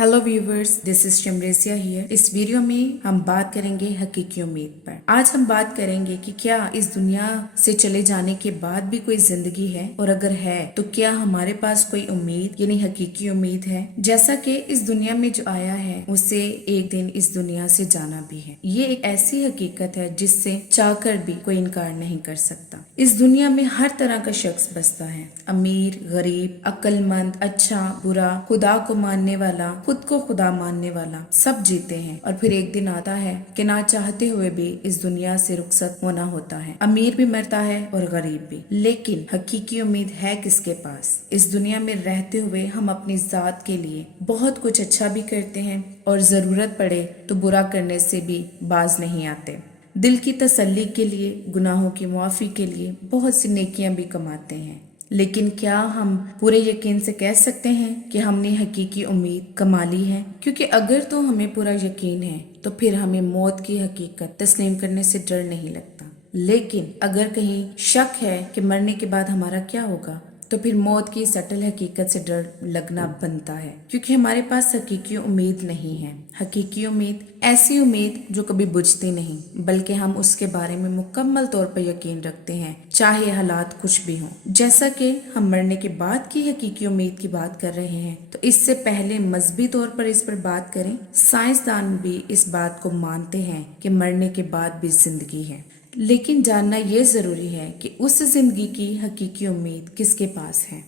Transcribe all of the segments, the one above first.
Hello viewers, this is शमरेसिया here. इस video में हम बात करेंगे हकीकी उम्मीद पर। आज हम बात करेंगे कि क्या इस दुनिया से चले जाने के बाद भी कोई जिंदगी है, और अगर है तो क्या हमारे पास कोई उम्मीद यानी हकीकी उम्मीद है। जैसा कि इस दुनिया में जो आया है उसे एक दिन इस दुनिया से जाना भी है। ये एक ऐसी हकीकत है जिससे चाहकर भी कोई इनकार नहीं कर सकता। इस दुनिया में हर तरह का शख्स बसता है, अमीर, गरीब, अक्लमंद, अच्छा, बुरा, खुदा को मानने वाला, खुद को खुदा मानने वाला, सब जीते हैं। और फिर एक दिन आता है कि ना चाहते हुए भी इस दुनिया से रुखसत होना होता है। अमीर भी मरता है और गरीब भी। लेकिन हकीकी उम्मीद है किसके पास। इस दुनिया में रहते हुए हम अपनी जात के लिए बहुत कुछ अच्छा भी करते हैं और जरूरत पड़े तो बुरा करने से भी बाज नहीं आते। दिल की तसल्ली के लिए, गुनाहों की मुआफी के लिए बहुत सी नेकियां भी कमाते हैं। लेकिन क्या हम पूरे यकीन से कह सकते हैं कि हमने हकीकी उम्मीद कमा ली है? क्योंकि अगर तो हमें पूरा यकीन है तो फिर हमें मौत की हकीकत तस्लीम करने से डर नहीं लगता। लेकिन अगर कहीं शक है कि मरने के बाद हमारा क्या होगा, तो फिर मौत की सटल हकीकत से डर लगना बनता है, क्योंकि हमारे पास हकीकी उम्मीद नहीं है। हकीकी उम्मीद ऐसी उम्मीद जो कभी बुझती नहीं, बल्कि हम उसके बारे में मुकम्मल तौर पर यकीन रखते हैं, चाहे हालात कुछ भी हों। जैसा कि हम मरने के बाद की हकीकी उम्मीद की बात कर रहे हैं, तो इससे पहले मजहबी तौर पर इस पर बात करें। साइंसदान भी इस बात को मानते हैं कि मरने के बाद भी जिंदगी है, लेकिन जानना ये जरूरी है कि उस जिंदगी की हकीकी उम्मीद किसके पास है।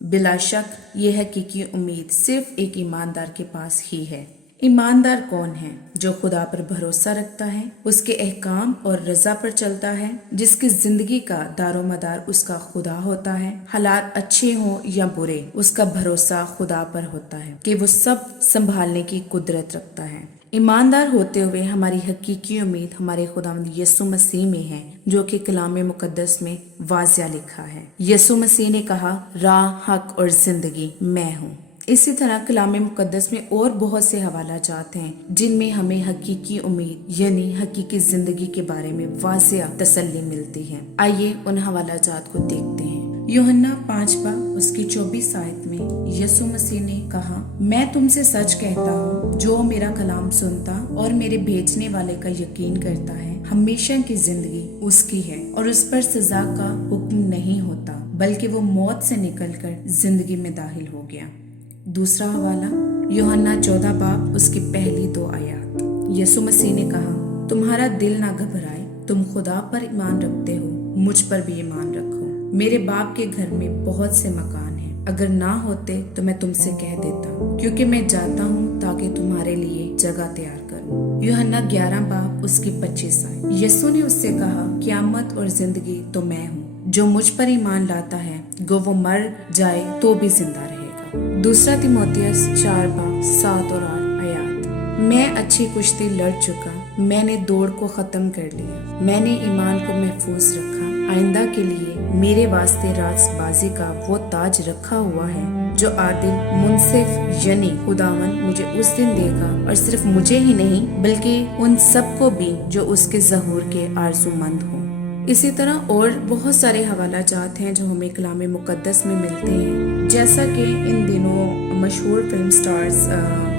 बिला शक ये हकीकी उम्मीद सिर्फ एक ईमानदार के पास ही है। ईमानदार कौन है? जो खुदा पर भरोसा रखता है, उसके अहकाम और रजा पर चलता है, जिसकी जिंदगी का दारोमदार उसका खुदा होता है। हालात अच्छे हों या बुरे, उसका भरोसा खुदा पर होता है कि वो सब संभालने की कुदरत रखता है। ईमानदार होते हुए हमारी हकीकी उम्मीद हमारे खुदावंद यीशु मसीह में है, जो कि कलाम मुकद्दस में वाज़िया लिखा है। यीशु मसीह ने कहा, राह, हक और जिंदगी मैं हूँ। इसी तरह कलाम मुकद्दस में और बहुत से हवाला जात हैं जिनमें हमें हकीकी उम्मीद यानी हकीकी जिंदगी के बारे में वाज़िया तसल्ली मिलती है। आइए उन हवाला जात को देखते हैं। यूहन्ना 5 उसकी 24 आयत में यीशु मसीह ने कहा, मैं तुमसे सच कहता हूँ, जो मेरा कलाम सुनता और मेरे भेजने वाले का यकीन करता है, हमेशा की जिंदगी उसकी है और उस पर सजा का हुक्म नहीं होता, बल्कि वो मौत से निकलकर जिंदगी में दाखिल हो गया। दूसरा हवाला यूहन्ना 14 उसकी पहली 2 आयत। यीशु मसीह ने कहा, तुम्हारा दिल ना घबराए, तुम खुदा पर ईमान रखते हो, मुझ पर भी ईमान रखो। मेरे बाप के घर में बहुत से मकान हैं, अगर ना होते तो मैं तुमसे कह देता, क्योंकि मैं जाता हूँ ताकि तुम्हारे लिए जगह तैयार करूँ। यूहन्ना 11 उसकी 25 आयत। यीशु ने उससे कहा, क़यामत और जिंदगी तो मैं हूँ, जो मुझ पर ईमान लाता है, गो वो मर जाए तो भी जिंदा रहेगा। दूसरा तीमुथियुस 4:7 और 8 आयत। मैं अच्छी कुश्ती लड़ चुका, मैंने दौड़ को खत्म कर लिया, मैंने ईमान को महफूज रखा। आइंदा के लिए मेरे वास्ते राजबाजी का वो ताज रखा हुआ है, जो आदिल मुनसिफ यानी खुदावन मुझे उस दिन देगा, और सिर्फ मुझे ही नहीं बल्कि उन सबको भी जो उसके ज़हूर के आरज़ूमंद हों। इसी तरह और बहुत सारे हवाला जात हैं जो हमें कलाम मुकद्दस में मिलते हैं। जैसा कि इन दिनों मशहूर फिल्म स्टार्स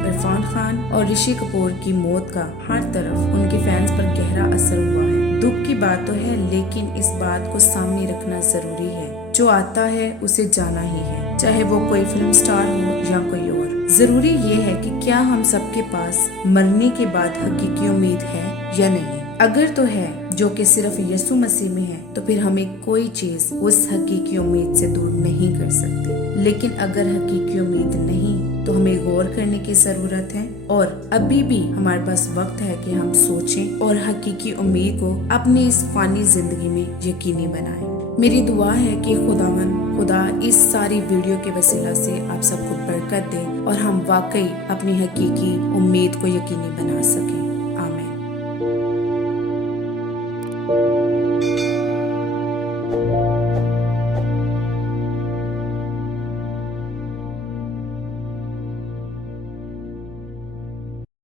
इरफान खान और ऋषि कपूर की मौत का हर तरफ उनके फैंस पर गहरा असर हुआ है। दुख की बात तो है, लेकिन इस बात को सामने रखना जरूरी है, जो आता है उसे जाना ही है, चाहे वो कोई फिल्म स्टार हो या कोई और। जरूरी ये है कि क्या हम सबके पास मरने के बाद हकीकी उम्मीद है या नहीं। अगर तो है, जो कि सिर्फ यीशु मसीह में है, तो फिर हमें कोई चीज उस हकीकी उम्मीद से दूर नहीं कर सकती। लेकिन अगर हकीकी उम्मीद नहीं, तो हमें गौर करने की जरूरत है, और अभी भी हमारे पास वक्त है कि हम सोचें और हकीकी उम्मीद को अपनी इस फानी जिंदगी में यकीनी बनाएं। मेरी दुआ है कि खुदा इस सारी वीडियो के वसीला से आप सबको बरकत दे और हम वाकई अपनी हकीकी उम्मीद को यकीनी बना सकें।